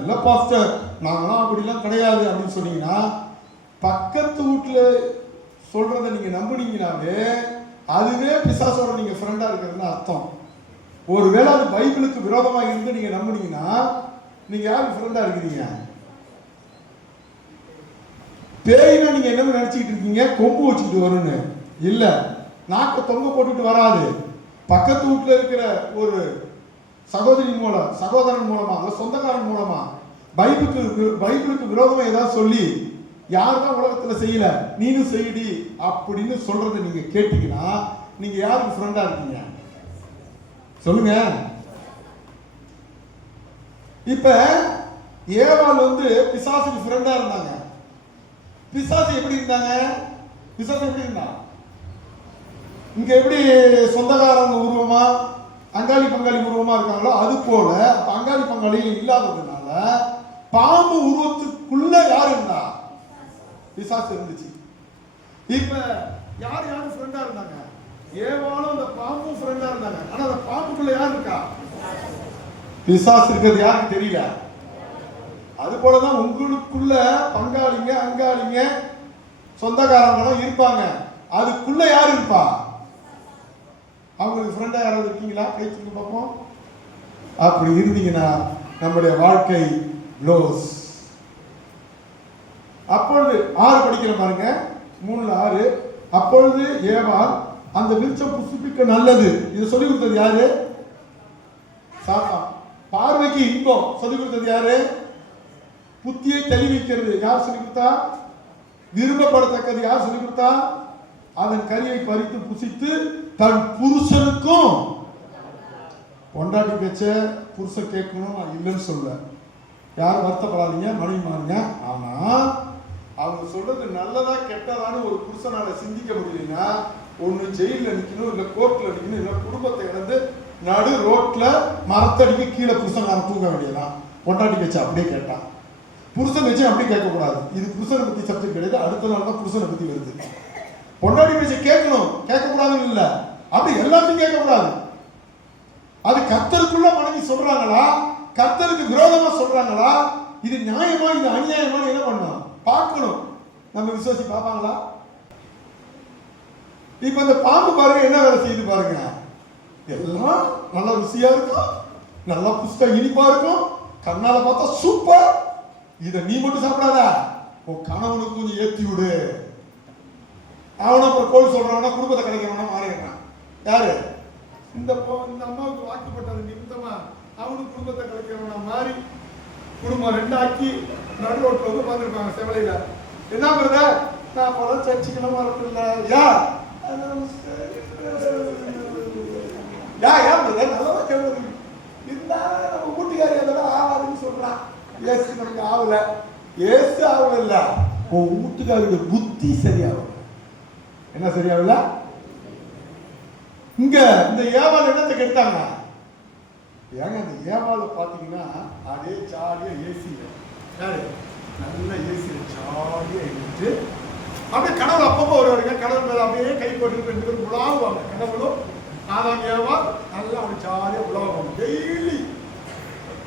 இல்ல பாஸ்டர், நாங்களாம் அப்படிலாம் கிடையாது அப்படின்னு சொன்னீங்கன்னா, பக்கத்து வீட்டுல சொல்றதை நீங்க நம்புனீங்கன்னாவே அதுவே பிசாசோட நீங்க ஃப்ரெண்டா இருக்கிறதுன்னு அர்த்தம். ஒருவேளை அது பைபிளுக்கு விரோதமா இருந்து நீங்க நம்புனீங்கன்னா நீங்க யாருக்கு ஃப்ரெண்டா இருக்கிறீங்க? பேயினா நீங்க என்ன நினைச்சுக்கிட்டு இருக்கீங்க? கொம்பு வச்சுக்கிட்டு வரும்னு இல்ல, நாக்க தொங்க போட்டுட்டு வராது. பக்கத்து வீட்டுல இருக்கிற ஒரு சகோதரன் மூலமா அல்ல சொந்தக்காரன் மூலமா பைபிளுக்கு விரோதமா ஏதாவது சொல்லி யாருதான் உலகத்துல செய்யல நீனும் செய்யடி அப்படின்னு சொல்றதை நீங்க கேட்டீங்கன்னா நீங்க யாருக்கு ஃப்ரெண்டா இருக்கீங்க சொல்லுங்க. இப்ப ஏவாள் பிசாசுக்கு ஃப்ரெண்டா இருந்தாங்க. பிசாசு எப்படி இருந்தாங்க? பிசாசு எப்படி இருந்தா? இங்க எப்படி சொந்தக்காரங்க உருவமா அங்காளி பங்காளி உருவமா இருக்காங்களோ அது போல அங்காளி பங்காளி இல்லாததுனால பாம்பு உருவத்துக்குள்ள யார் இருந்தா? பிசாசு இருந்துச்சு. இப்ப யார் ஃப்ரெண்டா இருந்தாங்க? ஏவாளும் அந்த பாம்பும் ஃப்ரெண்டா இருந்தாங்க. ஆனா அந்த பாம்புக்குள்ள யார் இருக்கா? பிசாசு இருக்கிறது யாருக்கு தெரியல. அது போலதான் உங்களுக்குள்ள பங்காளிங்க அங்காளிங்க சொந்தக்காரங்களும் இருப்பாங்க. அதுக்குள்ள யார் இருப்பா? அவங்களுக்கு ஃப்ரெண்டா யாராவது இருக்கீங்களா? கை தூக்கி பார்ப்போம். அப்படி இருந்தீங்கன்னா நம்முடைய வாழ்க்கை க்ளோஸ். அப்பொழுது 6 படிக்கிற பாருங்க, 3:6. அப்பொழுது ஏவாள் அந்த விருட்சம் புசிப்பிக்க நல்லது. இதை சொல்லி கொடுத்தது யாரு? சாத்தான். பார்வைக்கு இன்பம் சொல்லி கொடுத்தது யாரு? புத்தியை தெளிவிக்கிறது யார் சொல்லி கொடுத்தா? விரும்பப்படத்தக்கது யார் சொல்லி கொடுத்தா? அதன் கரியை பறித்து புசித்து தன் புருஷனுக்கும் பொண்டாட்டி பேச்ச புருஷன் கேட்கணும் இல்லைன்னு சொல்ல. யாரும் வருத்தப்படாதீங்க, மனைவி மாறுங்க. ஆனா அவங்க சொல்றது நல்லதா கெட்டதான்னு ஒரு புருஷனால சிந்திக்க முடியலன்னா ஒண்ணு ஜெயில நிக்கணும், இல்ல கோர்ட்ல நிக்கணும், இல்ல குடும்பத்தை இழந்து நடு ரோட்ல மரத்தடிக்கு கீழே புருஷன் தூங்க வேண்டியதான். பொண்டாட்டி பேச்ச அப்படியே கேட்டான். புருஷன் வச்சு அப்படியே கேட்கக்கூடாது. இது புருஷனை பத்தி சப்ஜெக்ட் கிடையாது. அடுத்த நாள் தான் புருஷனை பத்தி வருது. பொண்டாட்டி பேச்ச கேட்கணும், கேட்கக்கூடாதுன்னு இல்ல, அப்படி எல்லாத்தையும் கேட்கக்கூடாது. அது கர்த்தருக்குள்ள மனைவி சொல்றாங்களா, கர்த்தருக்கு விரோதமா சொல்றாங்களா, இது நியாயமா இது அநியாயமா என்ன பண்ணணும் பார்க்கணும். நம்ம விசுவாசி பார்ப்பாங்களா? இப்ப இந்த பாம்பு பாருங்க என்ன வேலை செய்து பாருங்க. எல்லாம் நல்லா ருசியா இருக்கும், நல்லா புஷ்டா இனிப்பா இருக்கும், கண்ணால பார்த்தா சூப்பர். இத நீ மட்டும் சாப்பிடாத, உன் கணவனுக்கு கொஞ்சம் ஏத்தி விடு. அவனை அப்புறம் கோல் சொல்றவனா குடும்பத்தை கிடைக்கிறவனா மாறிடுறான். யாரு? இந்த அம்மாவுக்கு வாக்குப்பட்டது நிமித்தமா அவனுக்கு குடும்பத்தை கிடைக்கிறவனா மாறி குடும்பம் 2 ஆக்கி நடு ரோட்ல உட்காந்துருப்பாங்க செவலையில. என்ன பண்ணுறத? நான் அப்பதான் சர்ச்சுக்கெல்லாம் வரதில்ல. யார் நல்லதா கேள்வி இருந்தா நம்ம வீட்டுக்காரி அதெல்லாம் ஆகாதுன்னு சொல்றான். ஏசு நமக்கு ஆகல, ஏசு ஆகல இல்ல, உன் வீட்டுக்காரியோட புத்தி சரியாகல. என்ன சரியாகல? இங்க இந்த ஏவாள் என்னத்தை கெடுத்தாங்க? ஏங்க அந்த ஏவாளை பாத்தீங்கன்னா அதே ஜாலியா ஏசியில நல்ல ஏசியில ஜாலியா இருந்துட்டு அப்படியே கடவுள் அப்பப்போ வருவாருங்க. கடவுள் மேல அப்படியே கை போட்டு 2 பேரும் உலாவுவாங்க. கடவுளும் ஆதாம் ஏவாள் நல்லா அப்படி ஜாலியா உலாவுவாங்க டெய்லி.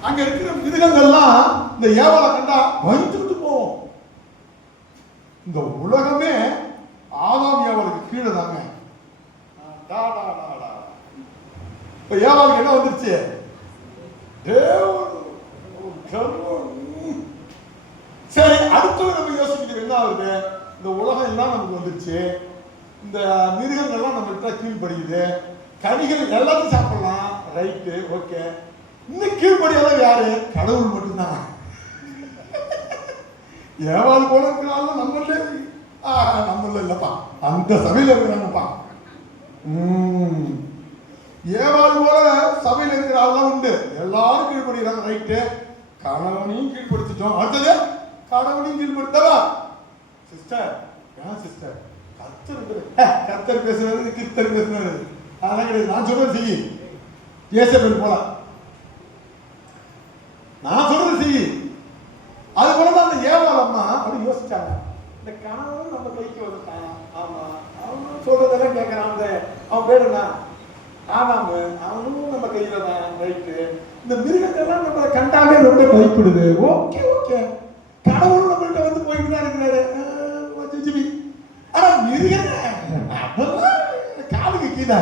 அங்க இருக்கிற மிருகங்கள்லாம் இந்த ஏவாளை கண்டா பயந்துட்டு போவோம். இந்த உலகமே ஆதாம் ஏவாளுக்கு கீழே தாங்க. இப்ப ஏவாளுக்கு என்ன வந்துருச்சு? சரி, அடுத்து நம்ம யோசிக்கிறது என்ன ஆகுது? இந்த உலகம் எல்லாம் நமக்கு வந்துருச்சு, இந்த மிருகங்கள்லாம் நம்ம கிட்ட கீழ்படிக்குது, கனிகள் எல்லாத்தையும் சாப்பிடலாம், ரைட்டு, ஓகே. இன்னும் கீழ்படியாதான் யாரு? கடவுள் மட்டும்தான். ஏவாள் போல இருக்கிறாள் நம்மள இல்லப்பா, அந்த சபையில இருக்கிறாங்கப்பா. ஏவாள் போல சபையில் இருக்கிற ஆள்லாம் உண்டு. எல்லாரும் கீழ்படுகிறாங்க, ரைட்டு. கணவனையும் கீழ்படுத்திட்டோம், அடுத்தது கணவனையும் கீழ்படுத்தவா? சிஸ்டர், ஏன் சிஸ்டர்? கர்த்தர் பேசுறது கிறிஸ்தர் பேசுறது அதெல்லாம் கிடையாது. நான் சொல்றது செய்யி, ஏசபேல் போல நான் சொல்றது செய்யி. அது போலதான் அந்த ஏவாள் அம்மா அப்படி யோசிச்சாங்க. இந்த கணவன் நம்ம கைக்கு வந்துட்டான், ஆமா அவனும் சொல்றதெல்லாம் கேட்கறான். அவன் பேர் என்ன? ஆமாம், அவனும் நம்ம கையில தான், ரைட்டு. இந்த மிருகங்கள்லாம் நம்ம கண்டாலே ரொம்ப பயப்படுது. ஓகே ஓகே, கடவுள் நம்மள்கிட்ட வந்து போயிட்டு தான் இருக்கிறாரு. ஆனா மிருகங்க அதெல்லாம் காலுக்கு கீழே.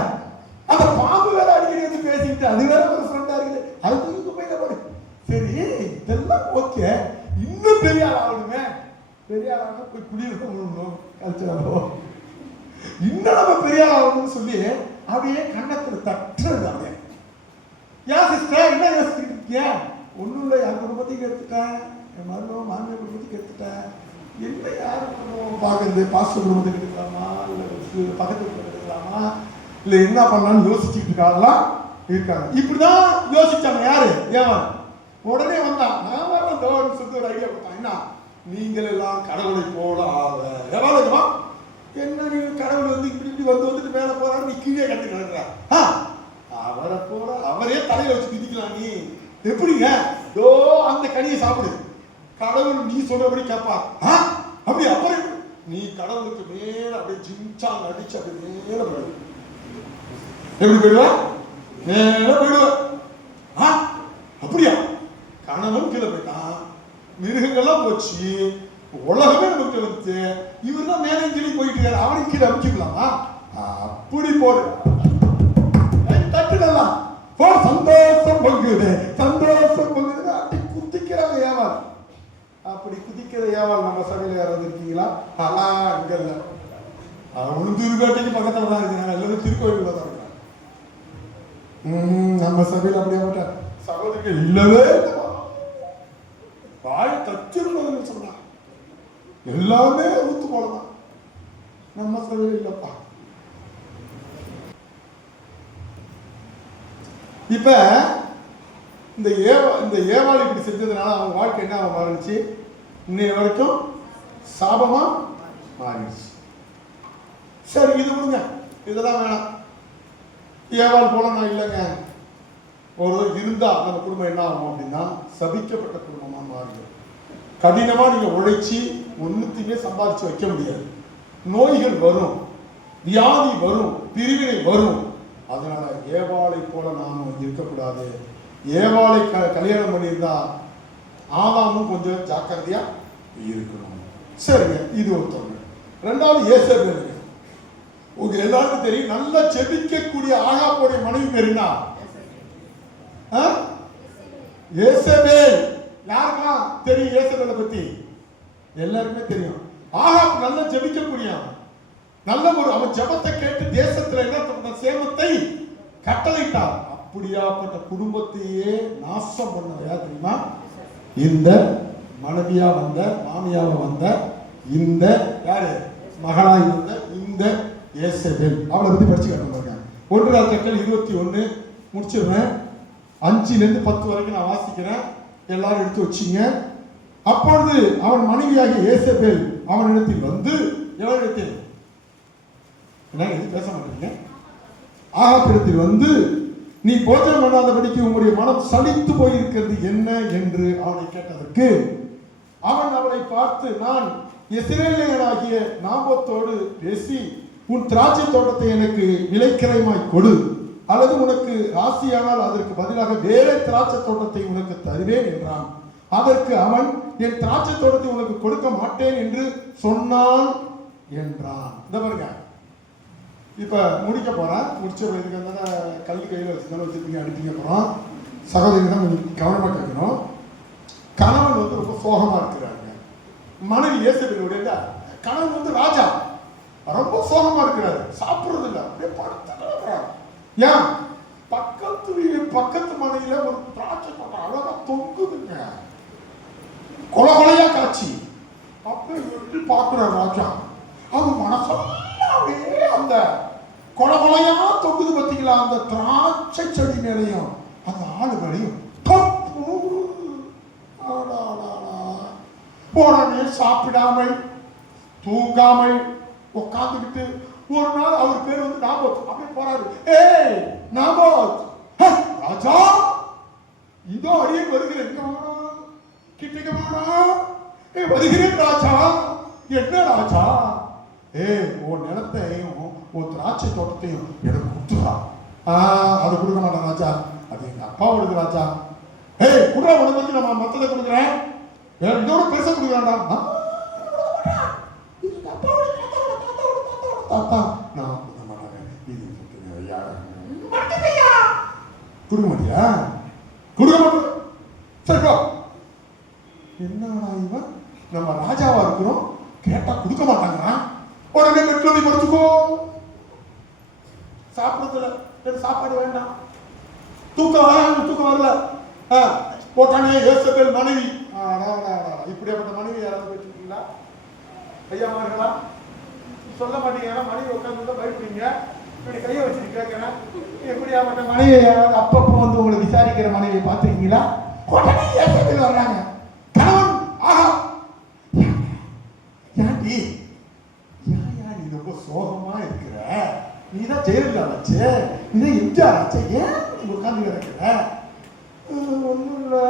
அந்த பாம்பு வேற அடிக்கடி வந்து பேசிக்கிட்டு அது வேற ஒரு ஃப்ரெண்டா இருக்குது, அது தூக்கி போய் போடு. சரி, இதெல்லாம் ஓகே, இன்னும் பெரிய ஆள் ஆகணுமே. பெரிய ஆள் ஆகணும், போய் குடியிருக்கணும், கல்ச்சரோ இன்னும் நம்ம பெரிய ஆள் ஆகணும்னு சொல்லி அப்படியே கண்ணத்துல தட்டுறது. அப்படியே ஏன் சிஸ்டர் என்ன யோசிச்சுட்டு இருக்கீங்க? ஒன்றும் இல்லை, என் குடும்பத்தையும் எடுத்துட்டேன், என் மருமகன் மாமியார் குடும்பத்துக்கு எடுத்துட்டேன், என்ன யார் குடும்பம் பார்க்கறது, பாஸ்டர் குடும்பத்துக்கு எடுக்கலாமா இல்லை பக்கத்து குடும்பத்துக்கு எடுக்கலாமா இல்லை என்ன பண்ணலாம்னு யோசிச்சுட்டு இருக்காங்களாம் இருக்காங்க. இப்படிதான் யோசிச்சாங்க. யாரு? ஏவன். உடனே வந்தான், நான் வரலாம் தோன்னு சொல்லி ஒரு ஐடியா கொடுத்தான். என்ன, நீங்கள் எல்லாம் கடவுளை போல ஆக எவ்வளவுமா என்ன, நீங்க கடவுள் வந்து இப்படி இப்படி வந்துட்டு மேல போறாரு, நீ கீழே கட்டி நடக்கிற, அவரை போல அவரே தலையில வச்சு குதிக்கலாம். நீ எப்படிங்க தோ அந்த கனியை சாப்பிடு, கடவுள் நீ சொல்றபடி கேட்பா. அப்படி அப்புறம் நீ கடவுளுக்கு மேல அப்படியே ஜிம்சாங் அடிச்சு அப்படி மேல போயிடு. எப்படி போயிடுவ? மேல போயிடுவ. அப்படியா? கணவன் கீழே போயிட்டான், மிருகங்கள்லாம் போச்சு, உலகமே நமக்கு வந்து இவர் தான் மேலே கீழே போயிட்டு இருக்காரு, அவனுக்கு கீழே அமைச்சுக்கலாமா? அப்படி போடு, தட்டுலாம் சந்தோஷம் பொங்குது, சந்தோஷம் பொங்குது. அப்படி குதிக்கிறாங்க ஏவாள். அப்படி குதிக்கிற ஏவாள் நம்ம சபையில் யாராவது இருக்கீங்களா? அங்க இல்லை, அவனும் திருக்கோட்டைக்கு பக்கத்துல தான் இருக்கிறாங்க, எல்லாரும் திருக்கோயில தான் இருக்காங்க. நம்ம சபையில் அப்படியே மாட்டார் சகோதரிகள் இல்லவே வாய தச்சிருந்ததுன்னு சொன்னாங்க. எல்லாமே ஊத்து போலதான், நம்ம சபையில் இல்லப்பா. இப்ப இந்த ஏவாள் இப்படி செஞ்சதுனால அவங்க வாழ்க்கை என்ன மாறிடுச்சு? இன்னைய வரைக்கும் சாபமா மாறிடுச்சு. சரி, இது விடுங்க, இதெல்லாம் வேணாம். ஏவாள் போல நான் இல்லைங்க. ஒரு இருந்தா நம்ம குடும்பம் என்ன ஆகும் அப்படின்னா சபிக்கப்பட்ட குடும்பமா மாறிடும். கடினமா நீங்க உழைச்சி ஒன்னுத்தையுமே சம்பாதிச்சு வைக்க முடியாது. நோய்கள் வரும், வியாதி வரும், பிரிவினை வரும். அதனால ஏவாளை போல நாமும் இருக்கக்கூடாது. ஏவாளை கல்யாணம் பண்ணியிருந்தா ஆதாமும் கொஞ்சம் ஜாக்கிரதையா இருக்கணும். சரிங்க, இது ஒருத்தவங்க. ரெண்டாவது ஏசபேல். உங்க எல்லாருக்கும் தெரியும், நல்லா செபிக்கக்கூடிய ஆகாபோடைய மனைவி பேருனா ஏசபேல். யாருக்கா தெரியும் ஏசபேலை பத்தி? எல்லாருக்குமே தெரியும். ஆகாப் நல்லா ஜெபிக்கக்கூடிய, நல்ல ஒரு அவன் ஜெபத்தை கேட்டு தேசத்துல என்ன சேமத்தை கட்டளையிட்டார். அப்படியாப்பட்ட குடும்பத்தையே நாசம் பண்ண யார் தெரியுமா? இந்த மனைவியா வந்த, மாமியாவ வந்த, இந்த யாரு மகளா இருந்த இந்த ஏசபேல். அவளை பத்தி படிச்சு காட்டுங்க. 1 ராஜாக்கள் 21 முடிச்சிருவேன். 5லிருந்து 10 வரைக்கும் நான் வாசிக்கிறேன், எல்லாரும் எடுத்து வச்சிங்க. அப்பொழுது அவன் மனைவியாகிய ஏசபேல் அவனிடத்தில் வந்து, எவனிடத்தில்? என்ன பேச மாட்டீங்க? ஆகாபிடத்தில் வந்து, நீ போஜனம் பண்ணாதபடிக்கு உங்களுடைய மனம் சலித்து போயிருக்கிறது என்ன என்று அவனை கேட்டதற்கு அவன் அவளை பார்த்து, நான் யெஸ்ரயேலியனாகிய நாபோத்தோடு பேசி உன் திராட்சை தோட்டத்தை எனக்கு விலைக்கிரயமாய் கொடு, அல்லது உனக்கு ராசியானால் அதற்கு பதிலாக வேற திராட்சை தோட்டத்தை உனக்கு தருவேன் என்றான். அதற்கு அவன், என் திராட்சை தோட்டத்தை உனக்கு கொடுக்க மாட்டேன் என்று சொன்னான் என்றான். இந்த பாருங்க, இப்ப முடிக்க போறேன். முடிச்ச இதுக்கு அந்த கல் கையில் வச்சுருப்பீங்க, அடிப்பீங்க. அப்புறம் சகோதரி தான் கொஞ்சம் கவனமா கேட்கணும். கணவன் வந்து ரொம்ப சோகமா இருக்கிறாங்க. மனைவி ஏசபேலுடைய கணவன் வந்து ராஜா ரொம்ப சோகமா இருக்கிறாரு, சாப்பிடுறது இல்லை, அப்படியே படுத்த. ஏன்? பக்கத்து மனையில ஒரு திராட்சை தோட்டம் அழகா தொங்குதுங்க, கொலையா காட்சி. அப்ப எப்படி பாக்குற ராஜா, அது மனசெல்லாம் அப்படியே அந்த கொலையா தொங்குது. பார்த்தீங்களா அந்த திராட்சை செடி மேலையும் அந்த ஆளுகளையும். உடனே சாப்பிடாமல் தூங்காமல் உட்காந்துக்கிட்டு ஒரு நாள் அவர் பேர் வந்து நாபோத். அப்படியே போறாரு. ஏய் நாபோத், ராஜா இதோ அடியே வருகிறேன், கிட்டக்க வருகிறேன் ராஜா. என்ன ராஜா? உன் நிலத்தையும் உன் திராட்சை தோட்டத்தையும் எனக்கு கொடுத்துடா. அது கொடுக்க மாட்டேன் ராஜா, அது எங்க அப்பாவோடது ராஜா. குடுற உனக்கு வந்து நம்ம மத்ததை கொடுக்குறேன், இதோட பெருசா கொடுக்குறான்டா. தாத்தா நான் கொடுக்க மாட்டேன், இது கொடுக்க மாட்டியா? கொடுக்க மாட்டேன். சரிப்பா, என்னடா இவன், நம்ம ராஜாவா இருக்கிறோம், கேட்டா கொடுக்க மாட்டாங்க. உடனே நெட்லி படுத்துக்கோ, சாப்பிடுறதுல சாப்பாடு வேண்டாம், தூக்கம் வரல. போட்டானே யோசேபேல் மனைவி. இப்படியாப்பட்ட மனைவி யாராவது வச்சிருக்கீங்களா? ஐயாமார்களா சொல்ல மாட்டீங்கன்னா மனைவி உட்காந்து பயப்படுறீங்க. இப்படி கையை வச்சுட்டு கேட்கிறேன், எப்படியாப்பட்ட மனைவி யாராவது அப்பப்போ வந்து உங்களை விசாரிக்கிற மனைவியை பார்த்துருக்கீங்களா? உடனே யோசேபேல் வர்றாங்க. கணவன் ஆஹா ஏன்டி ஏன் நீ ரொம்ப சோகமா இருக்கிற? நீதான் ஜெயலலிதா வச்சு, நீதான் எம்ஜிஆர் ஆச்சு, ஏன் நீ உட்கார்ந்து கிடக்கிற? ஒன்றும் இல்லை.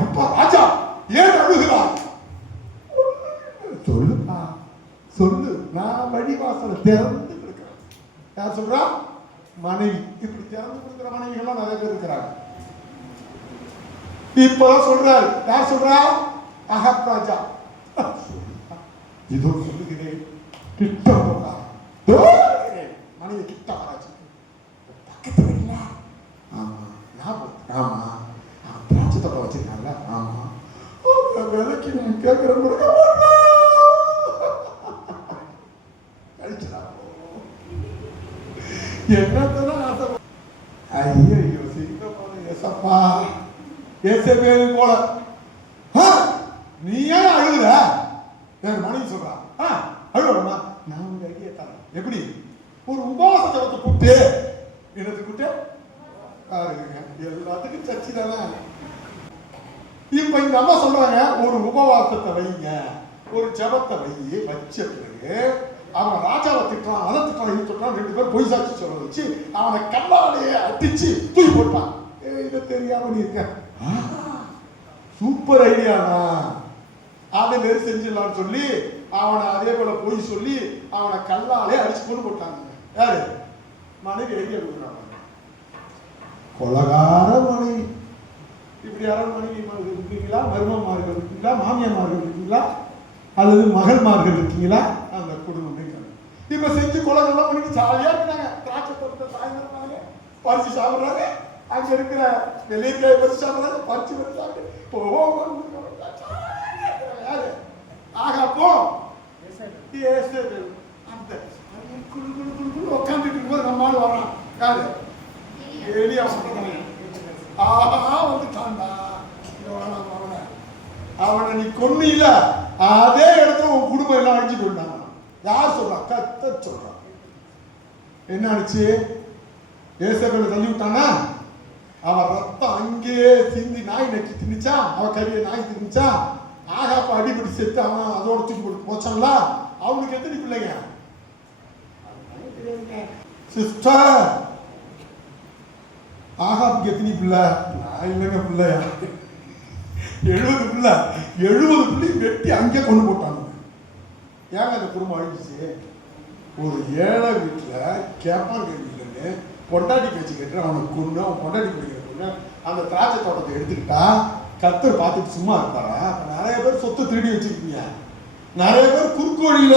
ஏப்பா ராஜா ஏன் அழுகிறாய்? சொல்லுப்பா சொல்லு. நான் வழிவாசலை திறந்து கொடுக்கிறேன். யார் சொல்றா? மனைவி. இப்படி திறந்து கொடுக்கிற மனைவிகள்லாம் நிறைய பேர் இருக்கிறாங்க. இப்பதான் சொல்றாரு. யார் சொல்றா? அஹப் ராஜா. இதோ சொல்லுகிறேன், கிட்ட போறா. மனைவி கிட்ட வராச்சு. பக்கத்து வீட்டுல ஆமா ஆமா திராட்சை தோட்டம் வச்சிருக்காங்கல்ல, ஆமா விலைக்கு நான் கேட்கிற முருக என்னத்தான் ஆசை. ஐயோ சீக்கிரப்பா யோசேபேல் போல நீ ஏன் அழுகுற? வேற மனைவி சொல்றா, அழுவமா நான் ஒரு ஐடியா தரேன். எப்படி? ஒரு உபவாச ஜபத்தை கூப்பிட்டு என்னது கூப்பிட்டு எல்லாத்துக்கும் சர்ச்சை தானே. இப்ப இந்த அம்மா சொல்றாங்க, ஒரு உபவாசத்தை வைங்க, ஒரு ஜபத்தை வச்ச பிறகு அவன் ராஜாவை திட்டான், அதை திட்டான், இது திட்டான், 2 பேர் பொய் சாட்சி சொல்ல வச்சு அவனை கல்லாலேயே அடிச்சு தூக்கி போட்டான். இதை தெரியாம நீ இருக்க, சூப்பர் ஐடியானா அதே மாரி செஞ்சிடலாம்னு சொல்லி அவனை அதே போல பொய் சொல்லி அவனை கல்லாலே அடிச்சு கொண்டு போட்டாங்க. யாரு? மனைவி ஐடியா கொடுக்குறாங்க. கொலகார மனைவி. இப்படி யாராவது மனைவி இருக்கீங்களா? மருமமார்கள் இருக்கீங்களா? மாமியாமார்கள் இருக்கீங்களா? அல்லது மகள்மார்கள் இருக்கீங்களா? அந்த குடும்பம் இப்ப செஞ்சு கொலகெல்லாம் பண்ணிட்டு ஜாலியா இருக்கிறாங்க. திராட்சை தோட்டத்தை சாயந்தரம் பறிச்சு சாப்பிடுறாங்க. அங்க இருக்கிற வெள்ளைக்காய் பறிச்சு சாப்பிடுறாங்க, பறிச்சு பறிச்சு சாப்பிட்டு யாரு? ஆகாப்போ அந்த குழு குழு குழு குழு உட்காந்துட்டு இருக்கும்போது நம்மளால வரான். யாரு? எலியா வந்துட்டான்டா. அவனை நீ கொன்னு இல்ல, அதே இடத்துல உன் குடும்பம் எல்லாம் அழிஞ்சு கொண்டாங்க. யார் சொல்றா? கத்த சொல்றான். என்ன ஆச்சு? யோசேபேலை தள்ளி விட்டானா? அவன் ரத்தம் அங்கேயே சிந்தி நாய் நக்கி தின்னுச்சா, அவன் கறியை நாய் தின்னுச்சா, ஆகாப்ப அடிபடி செத்து அவன் அதோட தூக்கி போட்டு போச்சாங்களா? அவனுக்கு எத்தனை பிள்ளைங்க? சிஸ்டர் ஆகாப்புக்கு எத்தனை பிள்ளை? நான் இல்லைங்க பிள்ளையா, 70 பிள்ளை. 70 பிள்ளை வெட்டி அங்கே கொண்டு போட்டாங்க. ஏங்க அந்த குடும்பம் அழிஞ்சிச்சு? ஒரு ஏழை வீட்டில் கேப்பாங்க இல்லைன்னு பொண்டாட்டி பேச்சு கேட்டு அவனை கொண்டு அவன் பொண்டாட்டி பிடிக்கிற கொண்டு அந்த திராட்சை தோட்டத்தை எடுத்துக்கிட்டா கர்த்தர் பார்த்துட்டு சும்மா இருப்பாரா? நிறைய பேர் சொத்து திருடி வச்சிருக்கீங்க. நிறைய பேர் குறுக்கு வழியில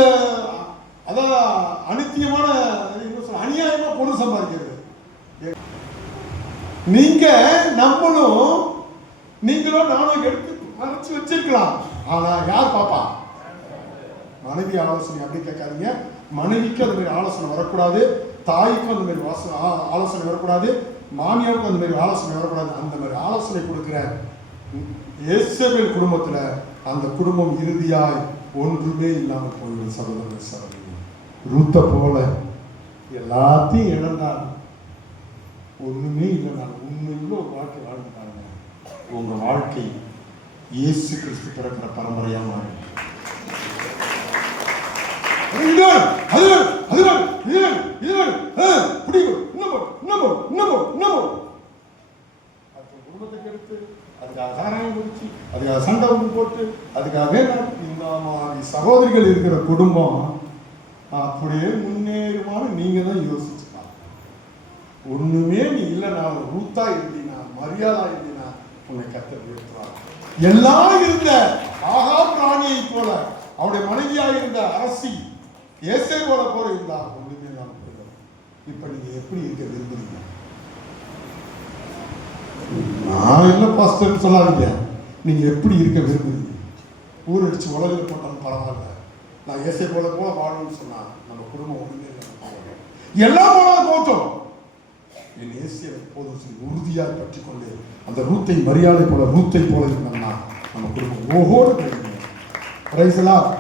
அதான் அனித்தியமான அநியாயமா பொருள் சம்பாதிக்கிறது. நீங்க நம்மளும் நீங்களும் நானும் எடுத்து மறைச்சு வச்சிருக்கலாம். ஆனா யார் பாப்பா? மனைவி ஆலோசனை அப்படி கேட்காதீங்க. மனைவிக்கு அந்த மாதிரி ஆலோசனை வரக்கூடாது, தாய்க்கும் அந்த மாதிரி ஆலோசனை வரக்கூடாது, மாமியாருக்கும் அந்த மாதிரி ஆலோசனை வரக்கூடாது. அந்த மாதிரி ஆலோசனை கொடுக்கிற யோசேபேல் குடும்பத்துல அந்த குடும்பம் இறுதியாய் ஒன்றுமே இல்லாமல் போய்விடும். சகோதர சகோதரி, ரூத்தை போல எல்லாத்தையும் இழந்தால் ஒண்ணுமே இல்லைனாலும் உண்மையுள்ள ஒரு வாழ்க்கை வாழ்ந்துட்டாங்க. உங்க வாழ்க்கை இயேசு கிறிஸ்து பிறக்கிற பரம்பரையா மாறி குடும்பத்துக்கு எடுத்து அதுக்காக சாராயம் குடிச்சு அதுக்காக சண்டை ஒன்று போட்டு அதுக்காக இந்த மாதிரி சகோதரிகள் இருக்கிற குடும்பம் அப்படியே முன்னேறுமான்னு நீங்க தான் யோசிச்சுக்கலாம். ஒண்ணுமே நீ இல்லைனாலும் ரூத்தா இருந்தீனா, மரியாதா இருந்தீனா உன்னை கர்த்தர் உயர்த்துவார். எல்லாம் இருந்த ஆகாப் ராணியை போல அவருடைய மனைவியாக இருந்த அரசி யோசேபோல போல இருந்தா ஒண்ணுமே நான் போயிடும். இப்ப நீங்க எப்படி இருக்க விரும்புறீங்க? நான் என்ன பாஸ்டர்னு சொல்லாதீங்க, நீங்க எப்படி இருக்க விரும்புறீங்க? ஊர் அடிச்சு உலகில் போட்டாலும் பரவாயில்ல, நான் யோசேபோல போல வாழணும்னு சொன்னா நம்ம குடும்பம் ஒண்ணுமே இல்லை. எல்லாம் போனாலும் போட்டோம், என் இயேசுவை எப்போதும் சொல்லி உறுதியாக பற்றி கொண்டு அந்த ரூத்தை மரியாதை போல ரூத்தை போல இருந்தோம்னா நம்ம குடும்பம் ஓஹோடு கிடைக்கும். Praise the Lord.